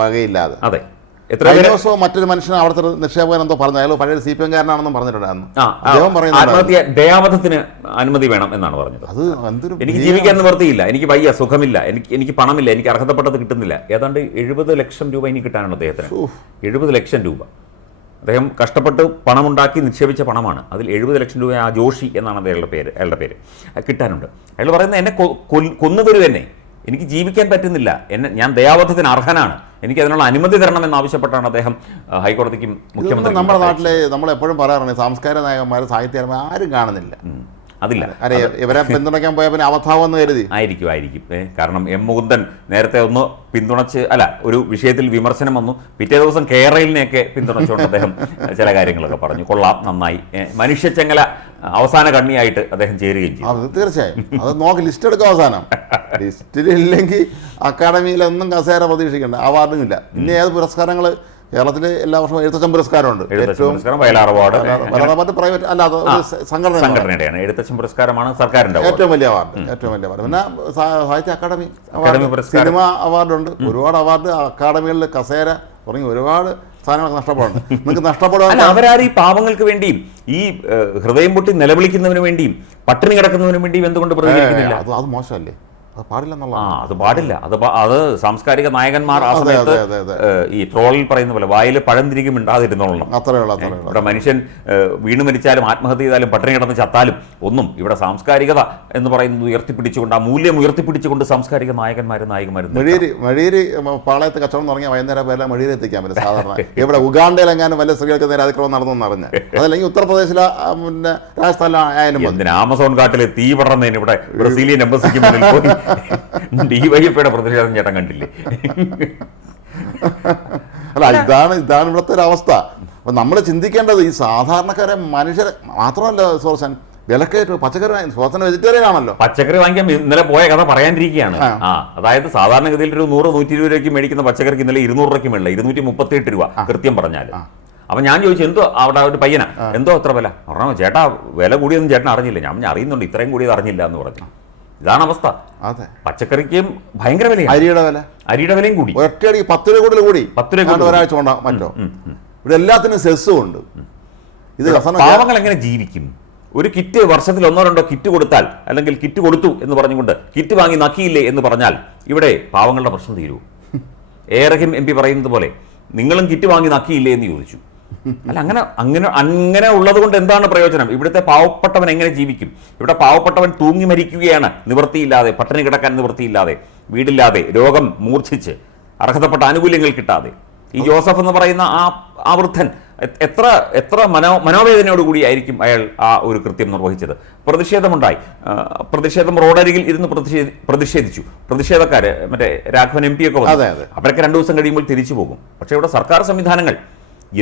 വകയില്ലാതെ. അതെ. എത്ര ദിവസവും മറ്റൊരു മനുഷ്യൻ അവിടുത്തെ നിക്ഷേപകൻ എന്തോ പറഞ്ഞു അയാൾ പഴയ സി പി എം കാരനാണെന്നും പറഞ്ഞിട്ടുണ്ടായിരുന്നു. ആത്മഹത്യ ദയാവധത്തിന് അനുമതി വേണം എന്നാണ് പറഞ്ഞത്. അത് എന്തൊരു എനിക്ക് ജീവിക്കാൻ നിവർത്തിയില്ല എനിക്ക് വയ്യ സുഖമില്ല. എനിക്ക് എനിക്ക് പണമില്ല. എനിക്ക് അർഹതപ്പെട്ടത് കിട്ടുന്നില്ല. ഏതാണ്ട് എഴുപത് ലക്ഷം രൂപ ഇനി കിട്ടാനാണ് അദ്ദേഹത്തിന്. എഴുപത് ലക്ഷം രൂപ. അദ്ദേഹം കഷ്ടപ്പെട്ട് പണമുണ്ടാക്കി നിക്ഷേപിച്ച പണമാണ്. അതിൽ എഴുപത് ലക്ഷം രൂപ ആ ജോഷി എന്നാണ് അയാളുടെ പേര് അയാളുടെ പേര്. കിട്ടാനുണ്ട്. അയാൾ പറയുന്നത് എന്നെ കൊന്നു എന്നെ. എനിക്ക് ജീവിക്കാൻ പറ്റുന്നില്ല. എന്നെ ഞാൻ ദയാവധത്തിന് അർഹനാണ്. എനിക്ക് അതിനുള്ള അനുമതി തരണം എന്നാവശ്യപ്പെട്ടാണ് അദ്ദേഹം ഹൈക്കോടതിക്കും മുഖ്യമന്ത്രി നമ്മുടെ നാട്ടിലെ നമ്മൾ എപ്പോഴും പറയാറുണ്ട് സാംസ്കാരിക നായകന്മാർ സാഹിത്യകാരന്മാർ ആരും കാണുന്നില്ല. അതില്ല. ഇവരെ പിന്തുണയ്ക്കാൻ പോയ പിന്നെ അവധാവെന്ന് കരുതി. ആയിരിക്കും ആയിരിക്കും. കാരണം എം മുകുന്ദൻ നേരത്തെ ഒന്ന് പിന്തുണച്ച് അല്ല ഒരു വിഷയത്തിൽ വിമർശനം വന്നു. പിറ്റേ ദിവസം കേരളിനെയൊക്കെ പിന്തുണച്ചുകൊണ്ട് അദ്ദേഹം ചില കാര്യങ്ങളൊക്കെ പറഞ്ഞു. കൊള്ളാം നന്നായി. മനുഷ്യ മനുഷ്യച്ചെങ്ങല അവസാന കണ്ണിയായിട്ട് അദ്ദേഹം ചേരുകയും ചെയ്തു. അത് തീർച്ചയായും. അത് നോക്ക് ലിസ്റ്റ് എടുക്കും അവസാനം. ലിസ്റ്റിലില്ലെങ്കിൽ അക്കാഡമിയിലൊന്നും കസേര പ്രതീക്ഷിക്കണ്ട. അവാർഡും ഇല്ല. പിന്നെ ഏത് പുരസ്കാരങ്ങൾ കേരളത്തിൽ എല്ലാ വർഷവും എഴുത്തച്ഛൻ പുരസ്കാരമുണ്ട്. എഴുത്തച്ഛൻ പുരസ്കാരം വയലാർ അവാർഡ് പ്രൈവറ്റ് അല്ലാതെ ഒരു സംഘടന സംഘടനയുടെയാണ്. എഴുത്തച്ഛൻ പുരസ്കാരമാണ് സർക്കാരിന്റെ ഏറ്റവും വലിയ അവാർഡ് ഏറ്റവും വലിയ അവാർഡ്. പിന്നെ സാഹിത്യ അക്കാദമി അവാർഡ്. സിനിമ അവാർഡുണ്ട് ഒരുപാട് അവാർഡ് അക്കാദമികളിൽ കസേര തുടങ്ങി ഒരുപാട് നിങ്ങൾക്ക് നഷ്ടപ്പെടുക അവരാരും ഈ പാവങ്ങൾക്ക് വേണ്ടിയും ഈ ഹൃദയം പൊട്ടി നിലവിളിക്കുന്നതിന് വേണ്ടിയും പട്ടിണി കിടക്കുന്നതിന് വേണ്ടിയും എന്തുകൊണ്ട് പ്രതികരിക്കുന്നില്ല? അത് അത് മോശമല്ലേ? ആ അത് പാടില്ല. അത് അത് സാംസ്കാരിക നായകന്മാർ ആ സമയത്ത് ഈ ട്രോളിൽ പറയുന്ന പോലെ വായിൽ പഴം തിരികെ മിണ്ടാതിരുന്നോളണം. അത്രേ ഉള്ളൂ അത്രേ ഉള്ളൂ. ഇവിടെ മനുഷ്യൻ വീണ് മരിച്ചാലും ആത്മഹത്യ ചെയ്താലും പട്ടിണി കിടന്ന് ചത്താലും ഒന്നും ഇവിടെ സാംസ്കാരികത എന്ന് പറയുന്നത് ഉയർത്തിപ്പിടിച്ചുകൊണ്ട് ആ മൂല്യം ഉയർത്തിപ്പിടിച്ചുകൊണ്ട് സാംസ്കാരിക നായകന്മാരും നായികമാരും മഴേരി മെഴീരി പാളയത്ത് കച്ചവടം തുടങ്ങിയ വൈകുന്നേരം പേരെ മഴേരി എത്തിക്കാൻ പറ്റും സാധാരണ. ഇവിടെ ഉഗാണ്ടയിലെങ്ങാനും വല്ല സ്ത്രീകൾക്ക് നേരെ അതിക്രമം നടന്നു അറിഞ്ഞ്. അതല്ലെങ്കിൽ ഉത്തർപ്രദേശിലെ പിന്നെ രാജസ്ഥാനിലായാലും ആമസോൺ കാട്ടിലെ തീ പടർന്നതിന് ഇവിടെ ബ്രസീലിയൻ എംബസിക്ക് മുന്നിൽ പോയി? ഡിവൈഎഫ്ഐയുടെ പ്രതിഷേധം ചേട്ടൻ കണ്ടില്ലേ? അല്ല ഇതാണ് ഇതാണ് ഇവിടുത്തെ ഒരു അവസ്ഥ. അപ്പൊ നമ്മൾ ചിന്തിക്കേണ്ടത് ഈ സാധാരണക്കാരെ മനുഷ്യരെ മാത്രമല്ല സോർസൻ വിലക്കയറ്റ് പച്ചക്കറി വാങ്ങി സോർസൻ വെജിറ്റേറിയൻ ആണല്ലോ. പച്ചക്കറി വാങ്ങിക്കാൻ ഇന്നലെ പോയ കഥ പറയാനിരിക്കുകയാണ്. ആ. അതായത് സാധാരണഗതിയിൽ ഒരു നൂറ് നൂറ്റി ഇരുപത് രൂപയ്ക്ക് മേടിക്കുന്ന പച്ചക്കറിക്ക് ഇന്നലെ ഇരുന്നൂറ് രൂപയ്ക്ക് മേളില്ല ഇരുന്നൂറ്റി മുപ്പത്തി എട്ട് രൂപ കൃത്യം പറഞ്ഞാൽ അപ്പൊ ഞാൻ ചോദിച്ചു എന്തോ അവിടെ ഒരു പയ്യനാ? എന്തോ അത്ര വില? പറഞ്ഞു ചേട്ടാ വില കൂടിയൊന്നും ചേട്ടൻ അറിഞ്ഞില്ല. ഞാൻ അറിയുന്നുണ്ട് ഇത്രയും കൂടിയത് അറിഞ്ഞില്ല എന്ന് പറഞ്ഞു. ഇതാണ് അവസ്ഥ. അതെ. പച്ചക്കറിക്കും ഭയങ്കര വില അരിയുടെ വില. അരിയുടെ വിലയും കൂടി. ഒറ്റയടി പത്ത് രൂപ കൂടുതൽ കൂടി. പത്ത് രൂപ കൂടുതൽ ഒരാഴ്ച കൊണ്ടാ മറ്റോ? ഇവിടെ എല്ലാത്തിനും സെസ്സും ഉണ്ട്. ഇത് പാവങ്ങൾ എങ്ങനെ ജീവിക്കും? ഒരു കിറ്റ് വർഷത്തിൽ ഒന്നോ രണ്ടോ കിറ്റ് കൊടുത്താൽ അല്ലെങ്കിൽ കിറ്റ് കൊടുത്തു എന്ന് പറഞ്ഞുകൊണ്ട് കിറ്റ് വാങ്ങി നക്കിയില്ലേ എന്ന് പറഞ്ഞാൽ ഇവിടെ പാവങ്ങളുടെ പ്രശ്നം തീരൂ. എ റഹീം എം പി പറയുന്നത് പോലെ നിങ്ങളും കിറ്റ് വാങ്ങി നക്കിയില്ലേ എന്ന് ചോദിച്ചു. അല്ല അങ്ങനെ അങ്ങനെ അങ്ങനെ ഉള്ളത് കൊണ്ട് എന്താണ് പ്രയോജനം? ഇവിടുത്തെ പാവപ്പെട്ടവൻ എങ്ങനെ ജീവിക്കും? ഇവിടെ പാവപ്പെട്ടവൻ തൂങ്ങി മരിക്കുകയാണ് നിവൃത്തിയില്ലാതെ പട്ടിണി കിടക്കാൻ നിവൃത്തിയില്ലാതെ വീടില്ലാതെ രോഗം മൂർച്ഛിച്ച് അർഹതപ്പെട്ട ആനുകൂല്യങ്ങൾ കിട്ടാതെ. ഈ ജോസഫ് എന്ന് പറയുന്ന ആ ആ വൃദ്ധൻ എത്ര എത്ര മനോ മനോവേദനയോടുകൂടി ആയിരിക്കും അയാൾ ആ ഒരു കൃത്യം നിർവഹിച്ചത്? പ്രതിഷേധമുണ്ടായി. പ്രതിഷേധം റോഡരികിൽ ഇരുന്ന് പ്രതിഷേധി പ്രതിഷേധിച്ചു. പ്രതിഷേധക്കാര് മറ്റേ രാഘവൻ എം പി ഒക്കെ. അവരൊക്കെ രണ്ടു ദിവസം കഴിയുമ്പോൾ തിരിച്ചു പോകും. പക്ഷേ ഇവിടെ സർക്കാർ സംവിധാനങ്ങൾ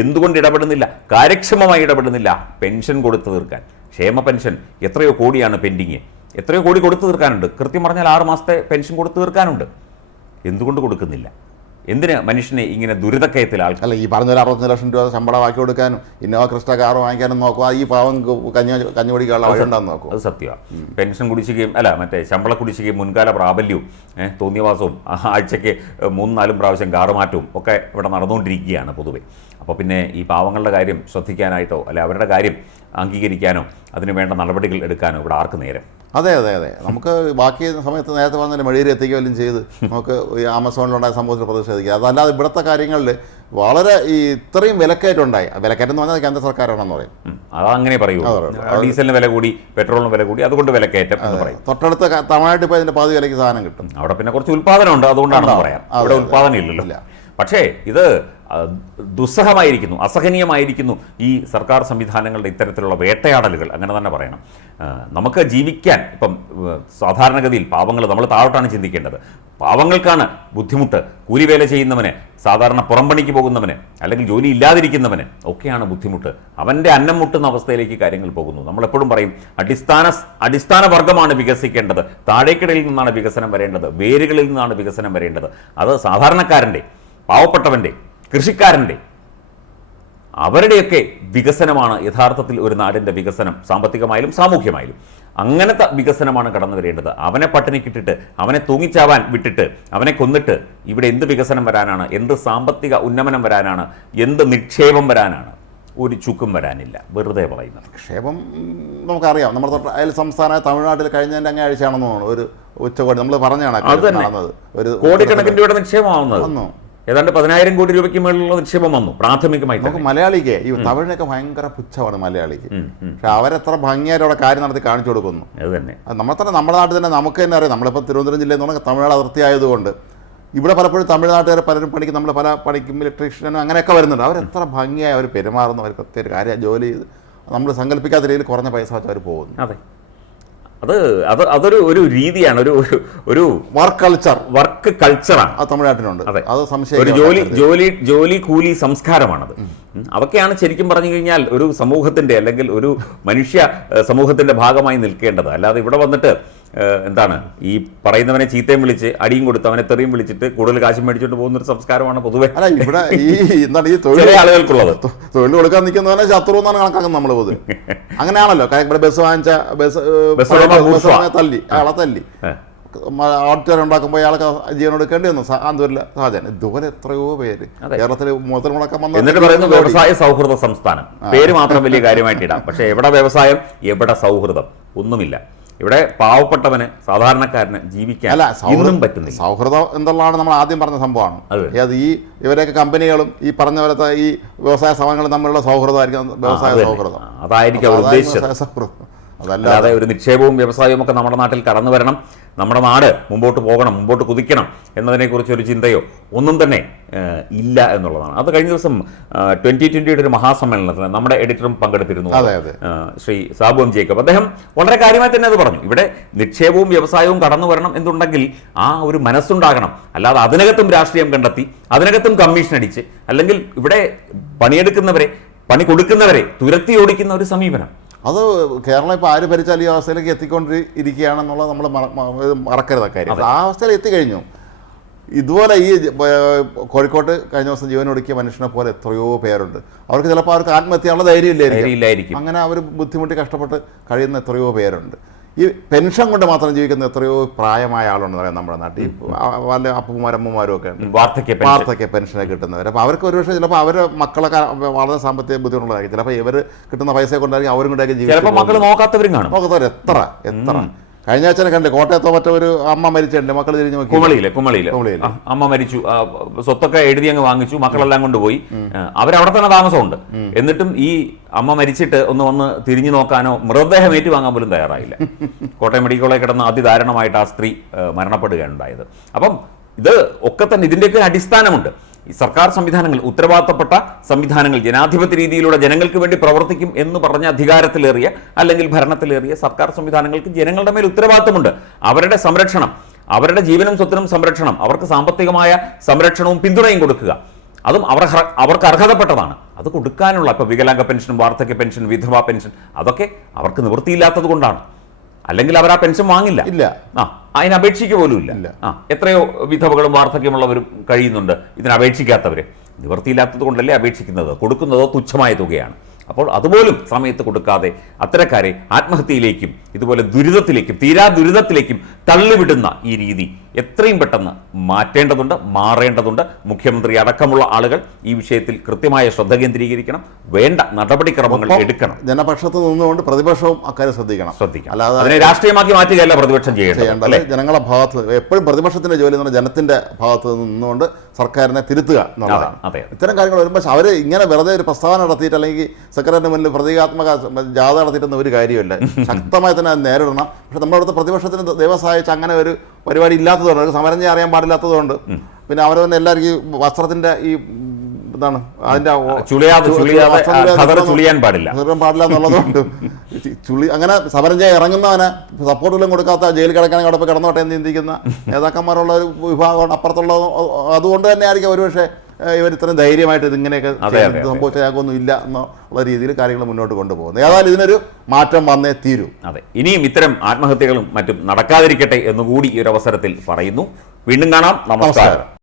എന്തുകൊണ്ട് ഇടപെടുന്നില്ല? കാര്യക്ഷമമായി ഇടപെടുന്നില്ല. പെൻഷൻ കൊടുത്തു തീർക്കാൻ. ക്ഷേമ പെൻഷൻ എത്രയോ കോടിയാണ് പെൻഡിങ്. എത്രയോ കോടി കൊടുത്തു തീർക്കാനുണ്ട്. കൃത്യം പറഞ്ഞാൽ ആറ് മാസത്തെ പെൻഷൻ കൊടുത്തു തീർക്കാനുണ്ട്. എന്തുകൊണ്ട് കൊടുക്കുന്നില്ല? എന്തിന് മനുഷ്യനെ ഇങ്ങനെ ദുരിതക്കയത്തിൽ ആൾക്കാർ അല്ല ഈ പറഞ്ഞ ഒരു അറുപത്തഞ്ച് ലക്ഷം രൂപ ശമ്പളം ആക്കി കൊടുക്കാനും ഇന്നോവ ക്രിസ്റ്റ കാർ വാങ്ങിക്കാനും നോക്കുക ഈ പാവം കഞ്ഞ കഞ്ഞി കഞ്ഞി കുടിക്കാനുള്ള വഴി ഉണ്ടാന്ന് നോക്കും. അത് സത്യമാണ് പെൻഷൻ കുടിശ്ശികയും അല്ല മറ്റേ ശമ്പള കുടിശ്ശികയും മുൻകാല പ്രാബല്യവും തോന്നിയവാസവും ആഴ്ചയ്ക്ക് മൂന്നും നാലും പ്രാവശ്യം കാറുമാറ്റവും ഒക്കെ ഇവിടെ നടന്നുകൊണ്ടിരിക്കുകയാണ് പൊതുവെ. അപ്പോൾ പിന്നെ ഈ പാവങ്ങളുടെ കാര്യം ശ്രദ്ധിക്കാനായിട്ടോ അല്ലെ അവരുടെ കാര്യം അംഗീകരിക്കാനോ അതിന് വേണ്ട നടപടികൾ എടുക്കാനോ ഇവിടെ ആർക്ക് നേരം? അതെ അതെ അതെ. നമുക്ക് ബാക്കി സമയത്ത് നേരത്തെ പറഞ്ഞാൽ മെഴീരി എത്തിക്കുകയും ചെയ്ത് നമുക്ക് ഈ ആമസോണിലുണ്ടായ സംഭവത്തിൽ പ്രതിഷേധിക്കുക. അതല്ലാതെ ഇവിടുത്തെ കാര്യങ്ങളിൽ വളരെ ഈ ഇത്രയും വിലക്കയറ്റുണ്ടായി വിലക്കയറ്റം എന്ന് പറഞ്ഞാൽ കേന്ദ്ര സർക്കാരാണെന്ന് പറയും. അതങ്ങനെ പറയൂ. ഡീസലിന് വില കൂടി പെട്രോളിന് വില കൂടി അതുകൊണ്ട് വിലക്കയറ്റം എന്ന് പറയും. തൊട്ടടുത്ത തമിഴ്നാട്ടിൽ ഇപ്പോൾ ഇതിന്റെ പാതി വിലയ്ക്ക് സാധനം കിട്ടും. അവിടെ പിന്നെ കുറച്ച് ഉൽപാദനമുണ്ട് അതുകൊണ്ടാണെന്ന് അതുകൊണ്ടാണ് പറയാം. അവിടെ ഉൽപാദനം ഇല്ലല്ലോ. പക്ഷേ ഇത് ദുസ്സഹമായിരിക്കുന്നു അസഹനീയമായിരിക്കുന്നു ഈ സർക്കാർ സംവിധാനങ്ങളുടെ ഇത്തരത്തിലുള്ള വേട്ടയാടലുകൾ. അങ്ങനെ തന്നെ പറയണം. നമുക്ക് ജീവിക്കാൻ ഇപ്പം സാധാരണഗതിയിൽ പാവങ്ങൾ നമ്മൾ താഴോട്ടാണ് ചിന്തിക്കേണ്ടത്. പാവങ്ങൾക്കാണ് ബുദ്ധിമുട്ട്. കൂലിവേല ചെയ്യുന്നവന് സാധാരണ പുറംപണിക്ക് പോകുന്നവന് അല്ലെങ്കിൽ ജോലി ഇല്ലാതിരിക്കുന്നവന് ഒക്കെയാണ് ബുദ്ധിമുട്ട്. അവന്റെ അന്നം മുട്ടുന്ന അവസ്ഥയിലേക്ക് കാര്യങ്ങൾ പോകുന്നു. നമ്മളെപ്പോഴും പറയും അടിസ്ഥാന അടിസ്ഥാന വർഗമാണ് വികസിക്കേണ്ടത്. താഴേക്കിടയിൽ നിന്നാണ് വികസനം വരേണ്ടത്. വേരുകളിൽ നിന്നാണ് വികസനം വരേണ്ടത്. അത് സാധാരണക്കാരന്റെ പാവപ്പെട്ടവന്റെ കൃഷിക്കാരന്റെ അവരുടെയൊക്കെ വികസനമാണ് യഥാർത്ഥത്തിൽ ഒരു നാടിന്റെ വികസനം സാമ്പത്തികമായാലും സാമൂഹ്യമായാലും. അങ്ങനത്തെ വികസനമാണ് കടന്നു വരേണ്ടത്. അവനെ പട്ടിണിക്കിട്ടിട്ട് അവനെ തൂങ്ങിച്ചാവാൻ വിട്ടിട്ട് അവനെ കൊന്നിട്ട് ഇവിടെ എന്ത് വികസനം വരാനാണ്? എന്ത് സാമ്പത്തിക ഉന്നമനം വരാനാണ്? എന്ത് നിക്ഷേപം വരാനാണ്? ഒരു ചുക്കും വരാനില്ല. വെറുതെ പറയുന്നത്. നിക്ഷേപം നമുക്കറിയാം. നമ്മുടെ തൊട്ട് അയൽ സംസ്ഥാനമായ തമിഴ്നാട്ടിൽ കഴിഞ്ഞതിന്റെ അങ്ങേ ആഴ്ചയാണെന്ന് തോന്നുന്നു. ഒരു ഉച്ചകോടി. നമ്മൾ പറഞ്ഞാണ് അത് തന്നെ. ഒരു കോടിക്കണക്കിന്റെ നിക്ഷേപമാവുന്നത്. വന്നു. ഏതാണ്ട് പതിനായിരം കോടി രൂപയ്ക്ക് മേളിലുള്ള നിക്ഷേപം വന്നു പ്രാഥമികമായി നമുക്ക് മലയാളിക്ക് ഈ തമിഴിനൊക്കെ ഭയങ്കര പുച്ഛമാണ് മലയാളിക്ക്. പക്ഷെ അവരെത്ര ഭംഗിയായിട്ട് അവിടെ കാര്യം നടത്തി കാണിച്ചു കൊടുക്കുന്നു. അത് തന്നെ. നമ്മളെ നമ്മൾ തന്നെ നമ്മുടെ നാട്ടിൽ തന്നെ നമുക്ക് തന്നെ അറിയാം. നമ്മളിപ്പോൾ തിരുവനന്തപുരം ജില്ലയിൽ നിന്ന് തമിഴ്നാട് അതിർത്തി ആയതുകൊണ്ട് ഇവിടെ പലപ്പോഴും തമിഴ്നാട്ടുകാർ പലരും പണിക്ക് നമ്മൾ പല പണിക്കും ഇലക്ട്രീഷ്യനും അങ്ങനെയൊക്കെ വരുന്നുണ്ട്. അവരെത്ര ഭംഗിയായി അവർ പെരുമാറുന്നു. അവർ കൃത്യ കാര്യം ജോലി ചെയ്ത് നമ്മൾ സങ്കല്പിക്കാത്ത രീതിയിൽ കുറഞ്ഞ പൈസ വെച്ച് അവർ പോകുന്നു. അതെ. അത് അത് അതൊരു ഒരു രീതിയാണ് ഒരു ഒരു- ഒരു വർക്ക് കൾച്ചർ വർക്ക് കൾച്ചറാണ് അത് തമിഴ്നാട്ടിലുണ്ട്. അതെ. അത് ഒരു സംശയം ജോലി ജോലി ജോലി കൂലി സംസ്കാരമാണത്. അതൊക്കെയാണ് ശരിക്കും പറഞ്ഞു കഴിഞ്ഞാൽ ഒരു സമൂഹത്തിന്റെ അല്ലെങ്കിൽ ഒരു മനുഷ്യ സമൂഹത്തിന്റെ ഭാഗമായി നിൽക്കേണ്ടത്. അല്ലാതെ ഇവിടെ വന്നിട്ട് എന്താണ്? ഈ പറയുന്നവനെ ചീത്തയും വിളിച്ച് അടിയും കൊടുത്ത് അവനെ തെറിയും വിളിച്ചിട്ട് കൂടുതൽ കാശ് മേടിച്ചുകൊണ്ട് പോകുന്ന ഒരു സംസ്കാരമാണ് പൊതുവെ. അല്ല ഇവിടെ ഈ എന്താണ് ഈ തൊഴിൽ ആളുകൾക്കുള്ളത്. തൊഴിൽ കൊടുക്കാൻ നിൽക്കുന്നവനെ ശത്രു എന്നാണ് കണക്കാക്കുന്നത് നമ്മൾ പൊതുവെ. അങ്ങനെയാണല്ലോ ഇവിടെ ബസ് വാങ്ങിച്ച ബസ് തല്ലി അയാളെ തല്ലി. ഓട്ടോ ഓഡിറ്റോറിയം ഉണ്ടാക്കുമ്പോൾ അയാൾക്ക് ജീവൻ എടുക്കേണ്ടി വന്നു. സാന്തൂരിലെ സാഹചര്യം ഇതുപോലെ എത്രയോ പേര്. കേരളത്തിൽ മുതൽ മുടക്കം വന്നു എന്നിട്ട് പറയുന്നത് വ്യവസായ സൗഹൃദ സംസ്ഥാനം. പേര് മാത്രം വലിയ കാര്യമായിട്ട് ഇടാം പക്ഷേ എവിടെ വ്യവസായം എവിടെ സൗഹൃദം? ഒന്നുമില്ല. ഇവിടെ പാവപ്പെട്ടവന് സാധാരണക്കാരന് ജീവിക്കാൻ അല്ല ഇന്നും പറ്റുന്നില്ല. സൗഹൃദം എന്നുള്ളതാണ് നമ്മൾ ആദ്യം പറഞ്ഞ സംഭവമാണ്. അതെ. ഈ ഇവരെയൊക്കെ കമ്പനികളും ഈ പറഞ്ഞ പോലത്തെ ഈ വ്യവസായ സ്ഥാപനങ്ങളും തമ്മിലുള്ള സൗഹൃദമായിരിക്കും വ്യവസായ. സൗഹൃദം. അതായിരിക്കും അതല്ലാതെ സൗഹൃദം ഒരു നിക്ഷേപവും വ്യവസായവും ഒക്കെ നമ്മുടെ നാട്ടിൽ കടന്നു വരണം. നമ്മുടെ നാട് മുമ്പോട്ട് പോകണം മുമ്പോട്ട് കുതിക്കണം എന്നതിനെക്കുറിച്ച് ഒരു ചിന്തയോ ഒന്നും തന്നെ ഇല്ല എന്നുള്ളതാണ്. അത് കഴിഞ്ഞ ദിവസം ട്വന്റി ട്വന്റിയുടെ ഒരു മഹാസമ്മേളനത്തിന് നമ്മുടെ എഡിറ്ററും പങ്കെടുത്തിരുന്നു. ശ്രീ സാബു എം ജേക്കബ് അദ്ദേഹം വളരെ കാര്യമായി തന്നെ അത് പറഞ്ഞു. ഇവിടെ നിക്ഷേപവും വ്യവസായവും കടന്നു വരണം എന്നുണ്ടെങ്കിൽ ആ ഒരു മനസ്സുണ്ടാകണം. അല്ലാതെ അതിനകത്തും രാഷ്ട്രീയം കണ്ടെത്തി അതിനകത്തും കമ്മീഷൻ അടിച്ച് അല്ലെങ്കിൽ ഇവിടെ പണിയെടുക്കുന്നവരെ പണി കൊടുക്കുന്നവരെ തുരത്തി ഓടിക്കുന്ന ഒരു സമീപനം. അത് കേരളം ഇപ്പോൾ ആര് ഭരിച്ചാൽ ഈ അവസ്ഥയിലേക്ക് എത്തിക്കൊണ്ടിരിക്കുകയാണെന്നുള്ളത് നമ്മൾ മറക്കരുത് കാര്യം. ആ അവസ്ഥയിൽ എത്തിക്കഴിഞ്ഞു. ഇതുപോലെ ഈ കോഴിക്കോട്ട് കഴിഞ്ഞ ദിവസം ജീവനൊടുക്കിയ മനുഷ്യനെ പോലെ എത്രയോ പേരുണ്ട്. അവർക്ക് ചിലപ്പോൾ അവർക്ക് ആത്മഹത്യയുള്ള ധൈര്യം ഇല്ലായിരിക്കും ധൈര്യമില്ലായിരിക്കും. അങ്ങനെ അവർ ബുദ്ധിമുട്ടി കഷ്ടപ്പെട്ട് കഴിയുന്ന എത്രയോ പേരുണ്ട്. ഈ പെൻഷൻ കൊണ്ട് മാത്രം ജീവിക്കുന്ന എത്രയോ പ്രായമായ ആളുണ്ടെന്ന് പറയാം നമ്മുടെ നാട്ടിൽ. വല്ല അപ്പന്മാരും അമ്മമാരും ഒക്കെ. വാർദ്ധക്യ വാർദ്ധക്യ പെൻഷനെ കിട്ടുന്നവർ അപ്പോൾ അവർക്ക് ഒരുപക്ഷെ ചിലപ്പോൾ അവരെ മക്കളൊക്കെ വളരെ സാമ്പത്തിക ബുദ്ധിമുട്ടുള്ളതായിരിക്കും. ചിലപ്പോൾ ഇവർ കിട്ടുന്ന പൈസ കൊണ്ടായിരിക്കും അവരും കൂടെയൊക്കെ ചിലപ്പോൾ മക്കൾ നോക്കാത്തവരും കാണും. നോക്കാത്തവർ എത്ര എത്ര. കഴിഞ്ഞ ആഴ്ച കണ്ടില്ലേ? കോട്ടയത്തോ മറ്റോ ഒരു അമ്മ മരിച്ചിട്ടുണ്ട്. മക്കൾ തിരിഞ്ഞു കുമളിയിലെ കുമളിയിലെ. അമ്മ മരിച്ചു. സ്വത്തൊക്കെ എഴുതി അങ്ങ് വാങ്ങിച്ചു. മക്കളെല്ലാം കൊണ്ടുപോയി. അവരവിടെ തന്നെ താമസമുണ്ട്. എന്നിട്ടും ഈ അമ്മ മരിച്ചിട്ട് ഒന്ന് വന്ന് തിരിഞ്ഞു നോക്കാനോ മൃതദേഹം ഏറ്റുവാങ്ങാൻ പോലും തയ്യാറായില്ല. കോട്ടയം മെഡിക്കൽ കോളേജിൽ കിടന്ന് അതിദാരുണമായിട്ട് ആ സ്ത്രീ മരണപ്പെടുകയാണ് ഉണ്ടായത്. അപ്പം ഇത് ഒക്കെ തന്നെ ഇതിന്റെയൊക്കെ അടിസ്ഥാനമുണ്ട്. സർക്കാർ സംവിധാനങ്ങൾ ഉത്തരവാദിത്തപ്പെട്ട സംവിധാനങ്ങൾ ജനാധിപത്യ രീതിയിലൂടെ ജനങ്ങൾക്ക് വേണ്ടി പ്രവർത്തിക്കും എന്ന് പറഞ്ഞ അധികാരത്തിലേറിയ അല്ലെങ്കിൽ ഭരണത്തിലേറിയ സർക്കാർ സംവിധാനങ്ങൾക്ക് ജനങ്ങളുടെ മേൽ ഉത്തരവാദിത്തമുണ്ട്. അവരുടെ സംരക്ഷണം അവരുടെ ജീവനും സ്വത്തിനും സംരക്ഷണം അവർക്ക് സാമ്പത്തികമായ സംരക്ഷണവും പിന്തുണയും കൊടുക്കുക. അതും അവർ അവർക്ക് അർഹതപ്പെട്ടതാണ്. അത് കൊടുക്കാനുള്ള ഇപ്പോൾ വികലാംഗ പെൻഷൻ വാർദ്ധക്യ പെൻഷൻ വിധവാ പെൻഷൻ അതൊക്കെ അവർക്ക് നിവൃത്തിയില്ലാത്തത് കൊണ്ടാണ്. അല്ലെങ്കിൽ അവർ ആ പെൻഷൻ വാങ്ങില്ല. ഇല്ല. ആ അതിന് അപേക്ഷിക്കുക പോലും ഇല്ല. ആ എത്രയോ വിധവകളും വാർദ്ധക്യമുള്ളവരും കഴിയുന്നുണ്ട് ഇതിന് അപേക്ഷിക്കാത്തവര്. നിവൃത്തിയില്ലാത്തത് കൊണ്ടല്ലേ അപേക്ഷിക്കുന്നത്. കൊടുക്കുന്നതോ തുച്ഛമായ തുകയാണ്. അപ്പോൾ അതുപോലും സമയത്ത് കൊടുക്കാതെ അത്തരക്കാരെ ആത്മഹത്യയിലേക്കും ഇതുപോലെ ദുരിതത്തിലേക്കും തീരാ ദുരിതത്തിലേക്കും തള്ളിവിടുന്ന ഈ രീതി എത്രയും പെട്ടെന്ന് മാറ്റേണ്ടതുണ്ട് മാറേണ്ടതുണ്ട്. മുഖ്യമന്ത്രി അടക്കമുള്ള ആളുകൾ ഈ വിഷയത്തിൽ കൃത്യമായ ശ്രദ്ധ കേന്ദ്രീകരിക്കണം. വേണ്ട നടപടിക്രമങ്ങൾ എടുക്കണം. ജനപക്ഷത്ത് നിന്നുകൊണ്ട് പ്രതിപക്ഷവും അക്കാര്യം ശ്രദ്ധിക്കണം. ശ്രദ്ധിക്കണം. അല്ലാതെ അതിനെ രാഷ്ട്രീയമാക്കി മാറ്റുകയല്ല പ്രതിപക്ഷം ചെയ്യേണ്ടത് ജനങ്ങളെ ഭാഗത്ത് എപ്പോഴും പ്രതിപക്ഷത്തിന്റെ ജോലി എന്ന് ജനത്തിന്റെ ഭാഗത്ത് നിന്നുകൊണ്ട് സർക്കാരിനെ തിരുത്തുക എന്നുള്ളതാണ്. ഇത്തരം കാര്യങ്ങൾ വരുമ്പോൾ അവർ ഇങ്ങനെ വെറുതെ ഒരു പ്രസ്താവന നടത്തിയിട്ട് അല്ലെങ്കിൽ സെക്രട്ടറിന്റെ മുന്നിൽ പ്രതീകാത്മക ജാഥ നടത്തിയിട്ടൊന്നും ഒരു കാര്യമില്ല ശക്തമായി തന്നെ അത് നേരിടണം. പക്ഷെ നമ്മുടെ അടുത്ത പ്രതിപക്ഷത്തിന് ദൈവം സഹായിച്ച് അങ്ങനെ ഒരു പരിപാടി ഇല്ലാത്തതുകൊണ്ട് അവർക്ക് സമരം ചെയ്യാൻ അറിയാൻ പാടില്ലാത്തതുകൊണ്ട് പിന്നെ അവർ തന്നെ എല്ലാവർക്കും ഈ വസ്ത്രത്തിന്റെ ഈ എന്താണ് ചുളിയാൻ പാടില്ല. പാടില്ല എന്നുള്ളതുകൊണ്ട് ചുളി അങ്ങനെ സമരം ചെയ്യാൻ സപ്പോർട്ട് സപ്പോർട്ടുകളും കൊടുക്കാത്ത ജയിലിൽ കിടക്കാണെങ്കിൽ അവിടെ പോയി കിടന്നോട്ടെ എന്ന് ചിന്തിക്കുന്ന നേതാക്കന്മാരുള്ള ഒരു വിഭാഗമാണ്. അപ്പുറത്തുള്ള അതുകൊണ്ട് തന്നെ ആയിരിക്കും ഒരുപക്ഷെ ഇവർ ഇത്രയും ധൈര്യമായിട്ട് ഇതിങ്ങനെയൊക്കെ സംഭവിച്ചാകൊന്നും ഇല്ല എന്നുള്ള രീതിയിൽ കാര്യങ്ങൾ മുന്നോട്ട് കൊണ്ടുപോകുന്നത്. ഏതായാലും ഇതിനൊരു മാറ്റം വന്നേ തീരൂ. അതെ. ഇനിയും ഇത്തരം ആത്മഹത്യകളും മറ്റും നടക്കാതിരിക്കട്ടെ എന്നുകൂടി ഈ ഒരു അവസരത്തിൽ പറയുന്നു. വീണ്ടും കാണാം. നമസ്കാരം.